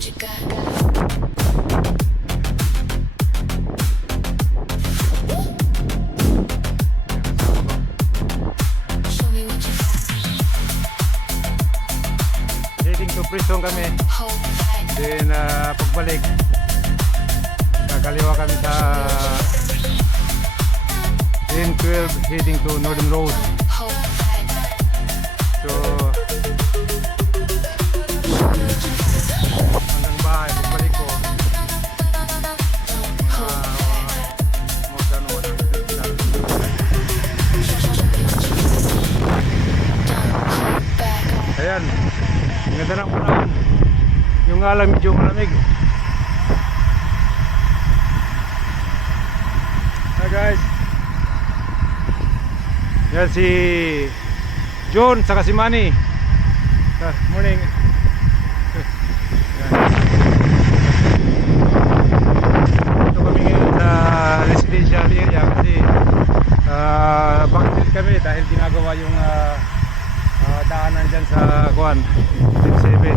what you got. Show me what you got. Heading to Prison kami. Hold tight. Then pagbalik, kakaliwa kami sa N12 heading to Northern Road. Hold tight. So hanggang bahay, pagbalik ko ayan, ang ganda ng panahon. Yung nga lang medyo malamig. Hi guys, yan si John saka si Manny. Morning. Yan. Dito kami ngayon sa residential area kasi backfill kami dahil ginagawa yung daanan dyan sa Kuan 7.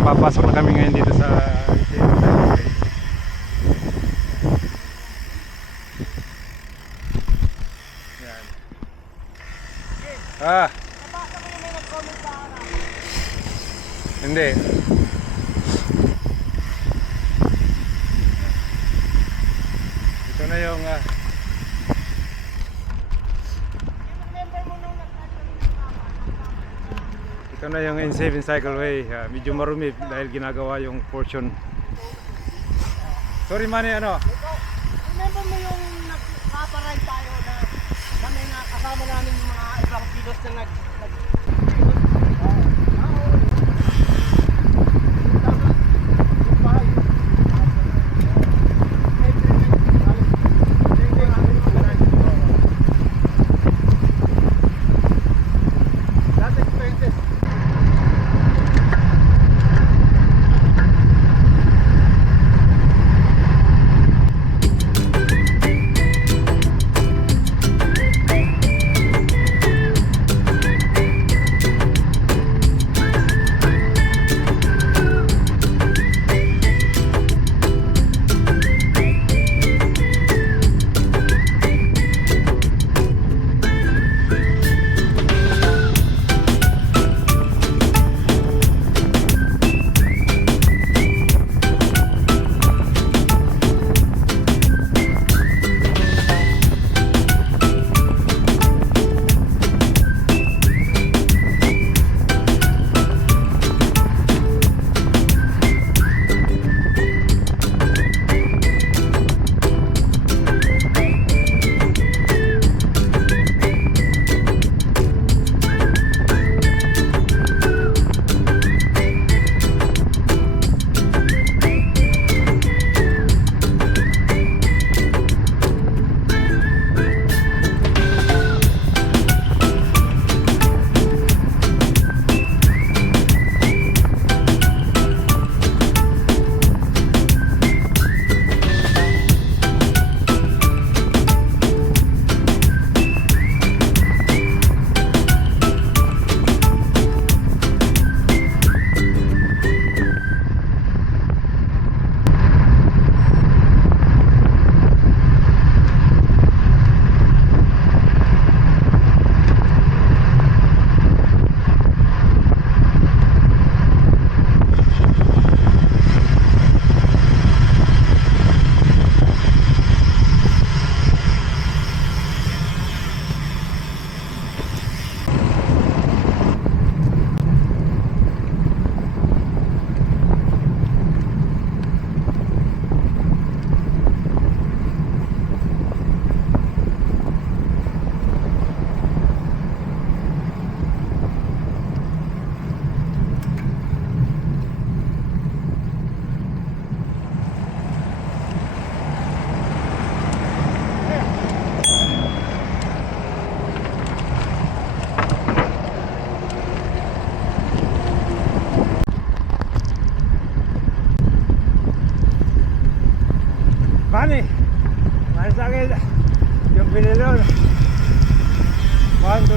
Papasok na kami ngayon dito sa yan. Hindi. Ito na yung ito na yung N7 Cycleway. Medyo marumi dahil ginagawa yung portion. Sorry Manny, ano? Remember mo yung nagpaparay tayo na kami na kasama namin yung mga ibang kilos na nag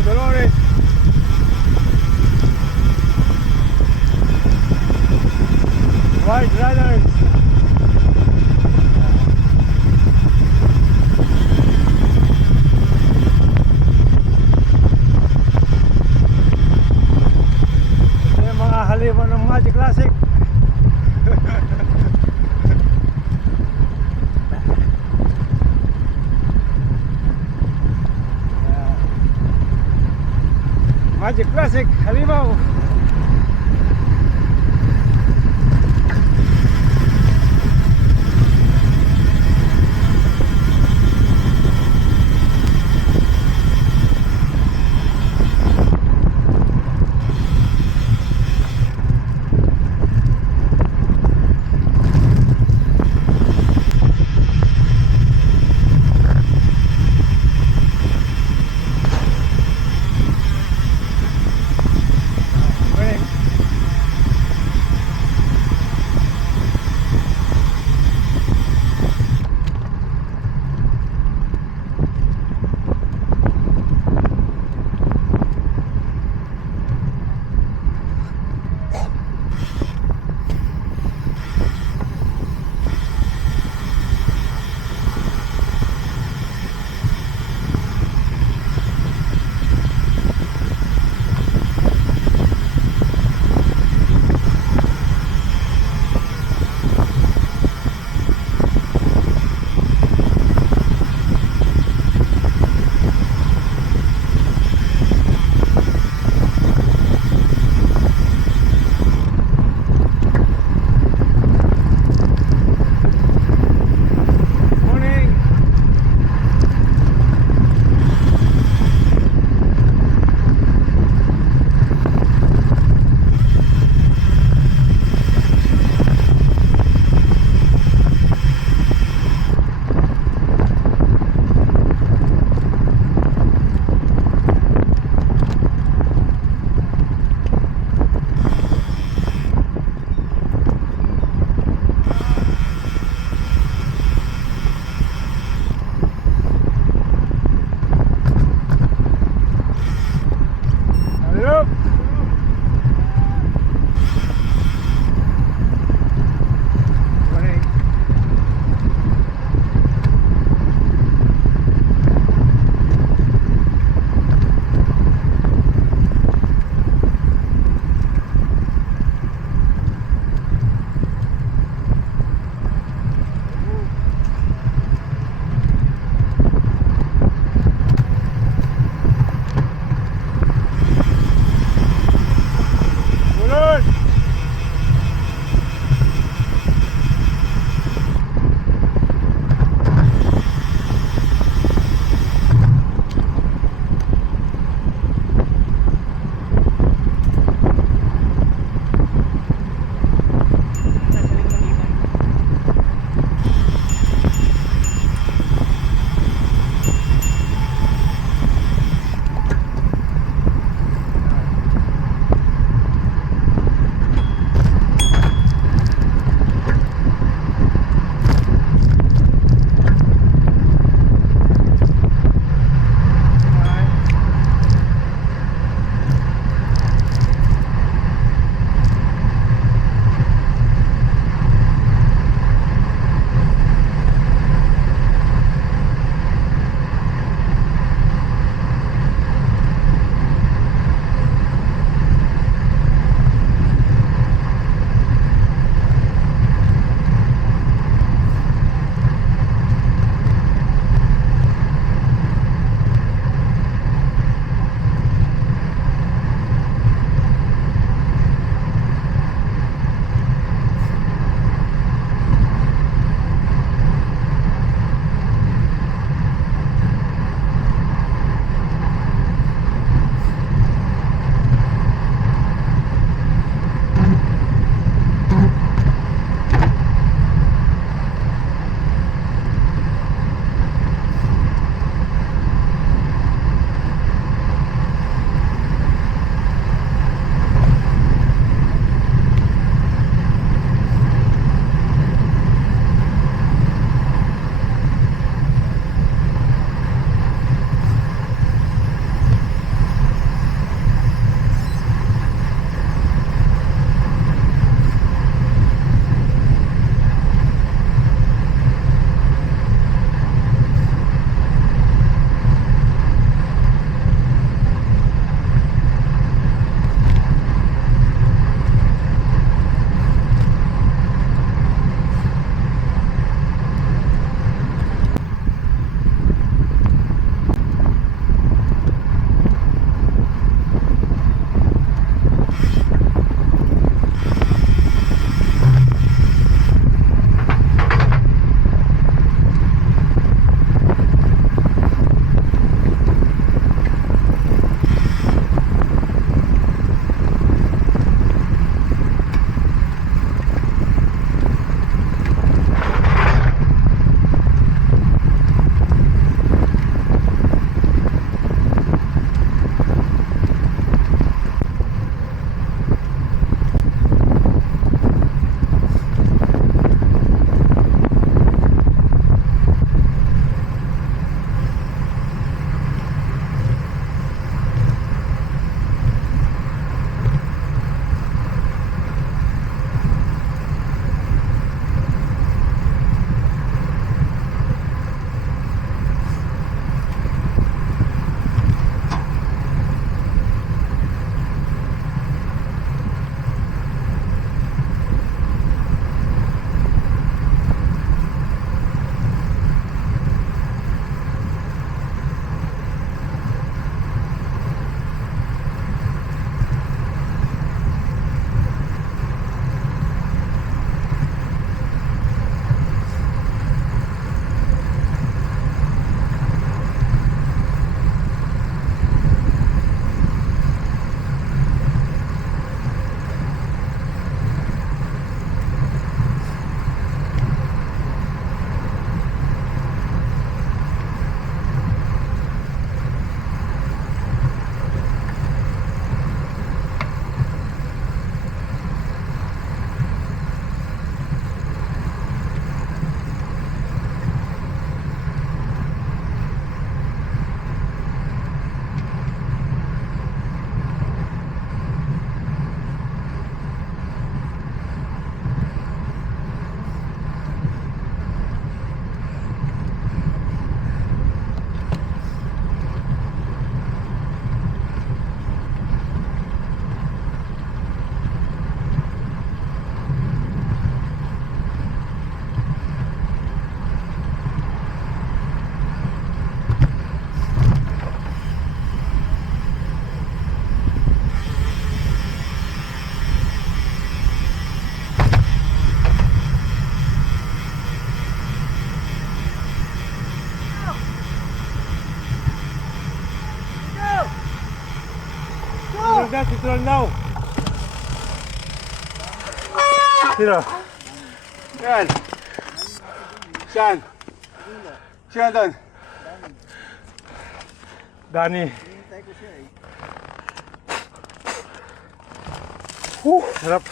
Dolores. White Runners. Ito yung mga halimaw ng Magic Classic. Magic Classic, halimaw. dyan, si Troll now. Sino? Yan. Siyan. Siyan doon. Dani. Hintay ko siya eh. Sarap.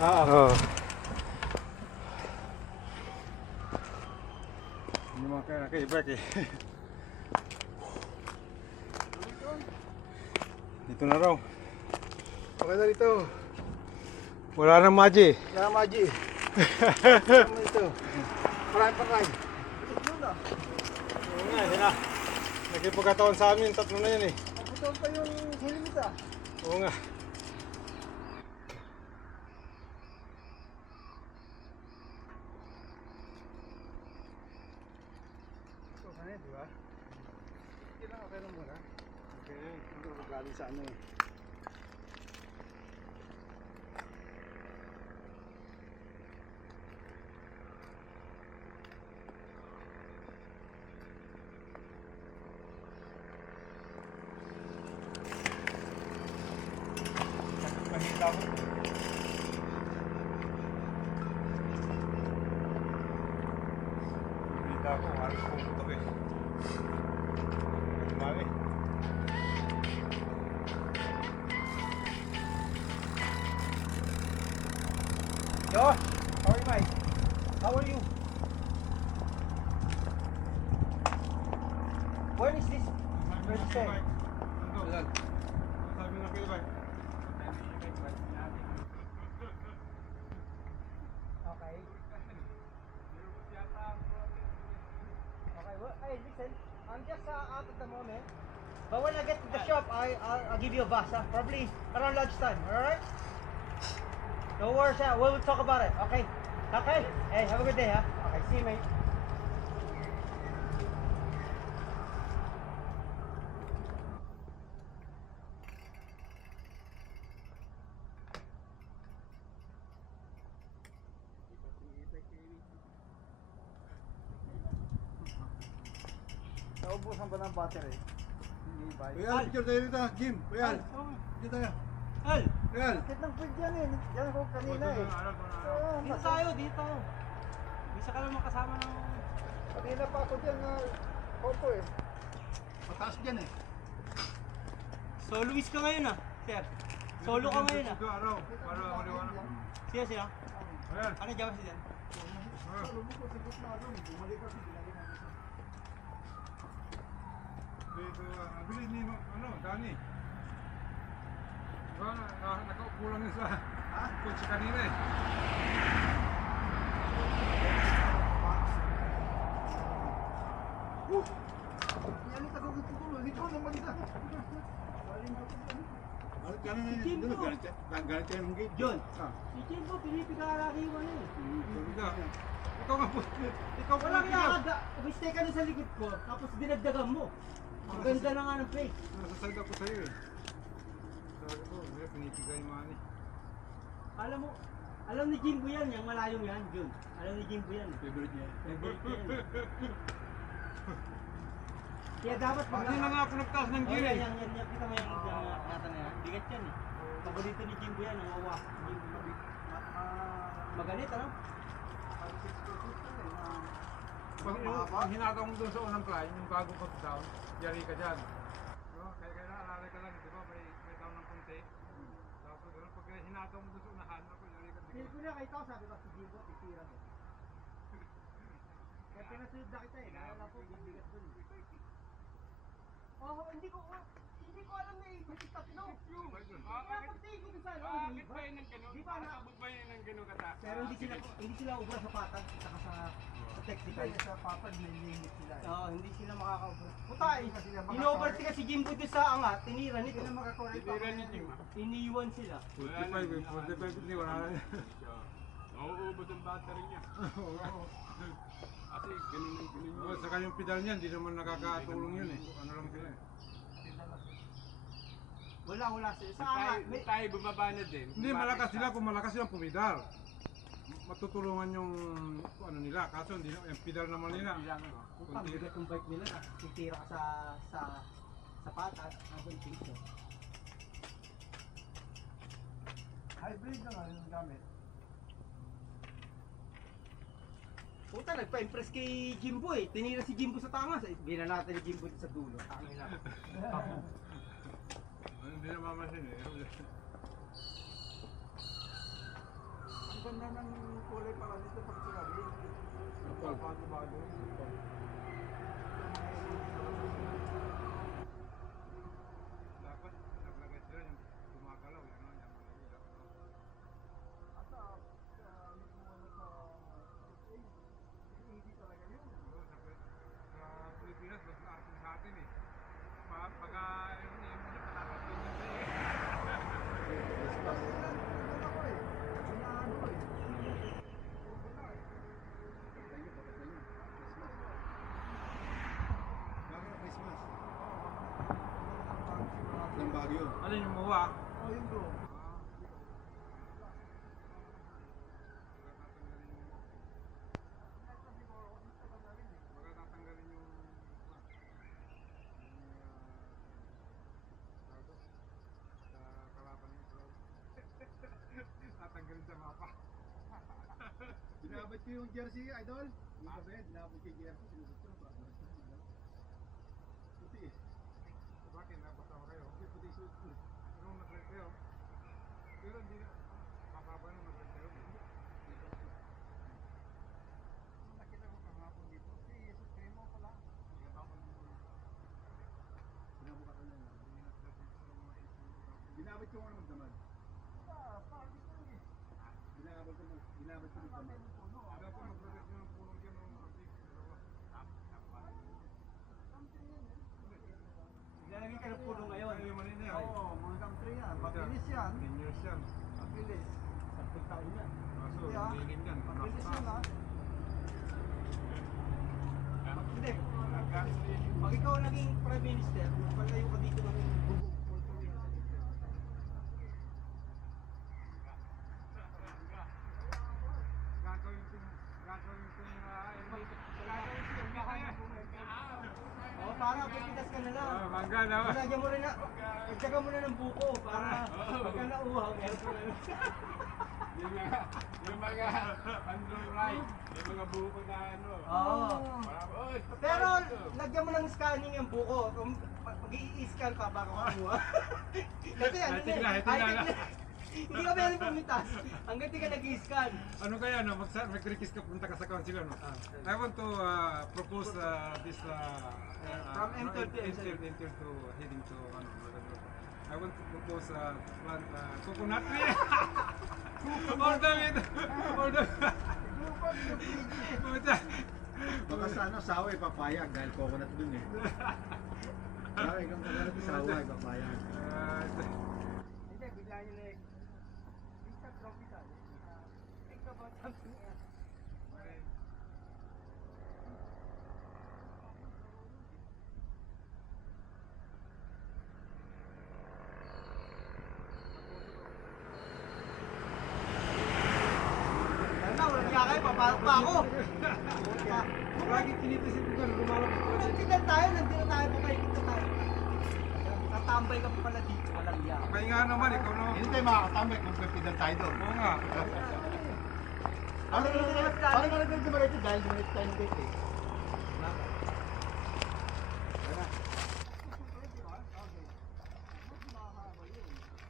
Oo. Hindi mo kaya nakaibak eh. Dito na raw. Okay na dito. Wala nang maji. Kaya Maji. Ano ito? Paray. Oo nga, sila. Nagkipagkataon sa amin, tatlo na yan eh. Ito pa yung hilimit ah. Oo nga. Ito ka na di ba? Okay lang muna. Okay, ito galing sa ano eh. Pahita ko. Pahita ko, halos pumutok eh. Mali. Yo, how are you, Mike? How are you? When is this? Where is it? Sabi na kayo ba? Okay. Okay, well, hey, listen, I'm just out at the moment. But when I get to the shop, I'll give you a bus, probably around lunchtime, alright? No worries, we'll talk about it, okay? Okay? Hey, have a good day, Okay, see you, mate. Naubusan ba ng battery? Hindi ba? Ayan, picture tayo dito, Jim. Ayan, dito tayo. Al, Ayan. sakit ng food yan eh. Yan ako kanina eh. Dito tayo, dito. Bisa ka naman kasama ng... Kanina pa ako dyan na opo eh. Mataas dyan eh. Soloist ka ngayon ah, sir. Solo ka ngayon ah. Ito araw, para maliwanag. Siya siya. Ayan. Ano dyan ba siya? Dito, bilis ni, Dani. Diba, nakaupo lang yun sa kotse kanina eh. Yan ang kagugutulo. Hindi ko naman isa. Galit ka na Si Jim doon. po. Galit ka ng gate. John. Ah. Si Jimbo, pinipigarahi mo na eh. Ikaw, ikaw nga po. Ikaw Wala po. kaya ka, mistake ka na sa likod ko, tapos dinagdagan mo. Ang ganda na nga ng face. Nasasayad ako sa'yo eh. Sabi ko, may pinipigay yung money. Alam ni Jimbo yan, yung malayong yan, John. Alam ni Jimbo yan. Favorite niya. Favorite yan. Kaya dapat Hindi na nga ako nagtaas ng Oh, gear yan, eh. yan. Kita mo yan, nata na yan. Bigat yan eh. Paborito ni Jimbo yan, ang wawa. Magalit, ano? Pag hinataw mo doon sa unang climb, yung bago pag-down, yari ka dyan. Diba? Kaya naalala ka lang, di ba? May down ng konti. Tapos gano'n, pag hinataw mo doon sa unahan, ako yari ka. Feel ko na kahit ako sabi ko si Jimbo, titira mo. Kaya pinasunod na kita eh, naalala ko, bibigat dun. Oh, hindi ko alam na i-stop no. Kaya pagtingin ko sa ano, Bakit ba yun ng gano'n? Di ba na- Nakabot ba yun ng gano'n kata? pero hindi sila ubra sa patag, saka sa technical. Sa patag, may limit sila. Oo, hindi sila makakaubra. Puta eh, In-overtake kasi Jimbo doon sa angat, tinira nito. Hindi na makakorek pa. Tira ni Jim ah. Iniwan sila. 45 hindi, wala na. Nauubos ang battery niya. Kasi ganun ang ganun Oo, yun. saka yung pedal niyan, hindi naman nakakatulong yun eh. Ano lang sila eh. Wala sila. Sa Tayo, angat, may... tayo bumaba na din. Hindi, malakas sila kung malakas silang pumidal. matutulungan yung ano nila. Kaso hindi na, yung pedal naman nila. Kung pambigat yung bike nila, titira ka sa patas, hanggang piso. Hybrid na nga yung gamit. Puta, nagpa-impress kay Jimbo eh. Tinira si Jimbo sa tamas eh. Binanatan ni Jimbo sa dulo. Tangin na. Hindi na mamasin eh. Ang ganda ng kulay pala nito pag sinabi. Bago-bago. Dapat naglagay sila yung gumagalaw. Yan o, yan mga ilaw. At hindi talaga yun. Sa Pilipinas, mas maarte sa atin eh. Pagka yung muna, patatas din yun sa'yo eh. Ng Baguio. Alin yung muwa? Oh, yun bro. Tatanggalin yung sa kalaban ng Israel. Tatanggalin sa mapa. Binabad ko yung jersey, idol. Yung gabi, binabad ko yung jersey. Sinusot ko. Puti eh. Bakit nabasa ko kayo? Puti puti suot ko. Ano nag-red kayo? Pero hindi na. Mababa nung nag-red kayo. Nakita ko kahapon dito. Si Supremo pala. Binabuka ko lang. Binabad ko ano magdamag. Binabad ko magdamag. Dapat mag-red nyo ng punong dyan ng kapig. Lalagay ka ng puno ngayon. Ay, mali na yan. Oo, mga country yan. Mabilis yan. 10 years yan. Mabilis. Sa taon yan. Kaso, Yeah. lilim yan. Mabilis yan ha. Hindi. Pag ikaw naging Prime Minister, palayo ka dito ng bubong. Gagawin kong O, para pipitas ka na lang. mangga na. Lagyan mo rin na, pagtsaga mo na ng buko para pagka nauhaw, meron ko na. Yung mga Andrew Wright, yung mga buko na ano. Oo. Oy, Pero lagyan mo ng scanning yung buko. Kung mag-i-scan pa bago kumuha. Kasi ano High-tech na, na, high-tech na. Hindi ka meron pumitas. Hanggang di ka nag-i-scan. Ano kaya no? Mag-request ka, punta ka sa council ano? I want to propose this From Entel to Entel to heading to ano? I want to propose plant coconut tree. Order. Puta. Baka sa ano, sawa ipapayag dahil coconut dun eh. Sawa, ikaw magalit sawa ipapayag. Hindi, bigla nyo na Mr. Tropical. Think about something else. Walang yakay, papalok pa ako. Lagi tinipisit ko kan lumalabas ko. Nagtigan tayo, nandito tayo, papalikit na tayo. Tatambay ka pa pala dito, walang yakay. Pahinga naman ikaw no. Hindi tayo makakatambay kung pipidal tayo doon. Oo nga. Parang nalagay naman ito dahil dumalit tayo ng date eh.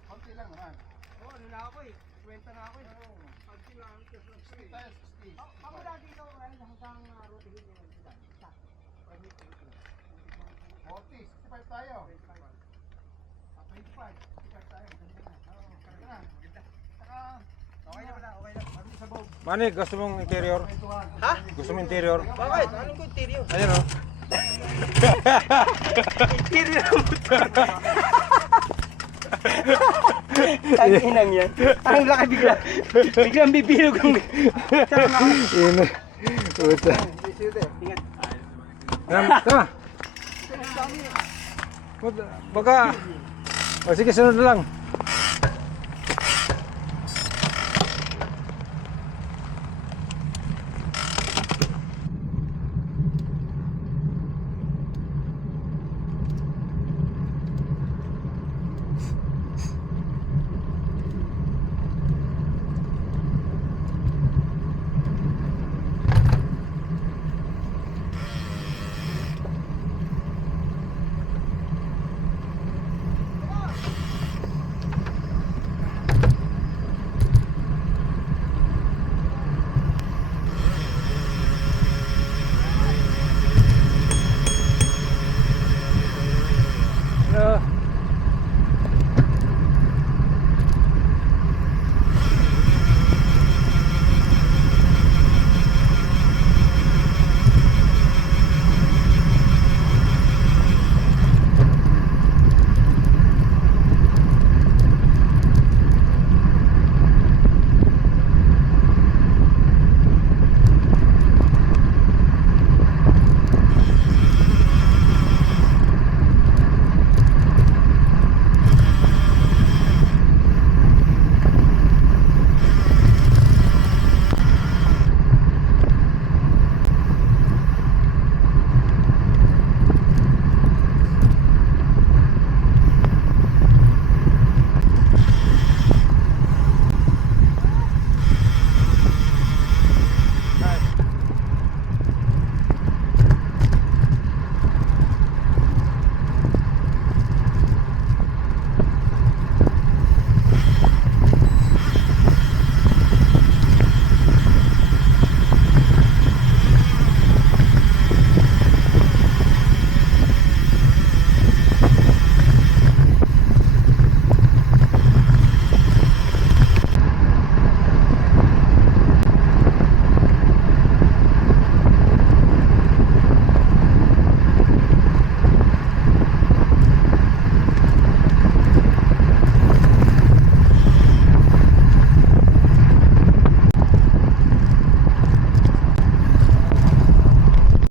Konti lang naman. Oo, ano na ako eh. Kwenta na ako eh. Konti lang. 60 tayo, 60. Ako lagi ikaw hanggang rotihin yung sila. Sakto. 40, 65 tayo. 25, 65 tayo. Ganda na. Ganda na. Saka, Okay na pala, okay na. marami sa bawb. Manik, gusto mong interior? Ha? Gusto mong interior? Bakit? Anong good interior? Ayun oh. Interior ang motor. Ang inang yan. Ang laki bigla. Biglang bibilog ang... Ina. Puta. Ingat. Tama. Baka. O sige, sunod na lang.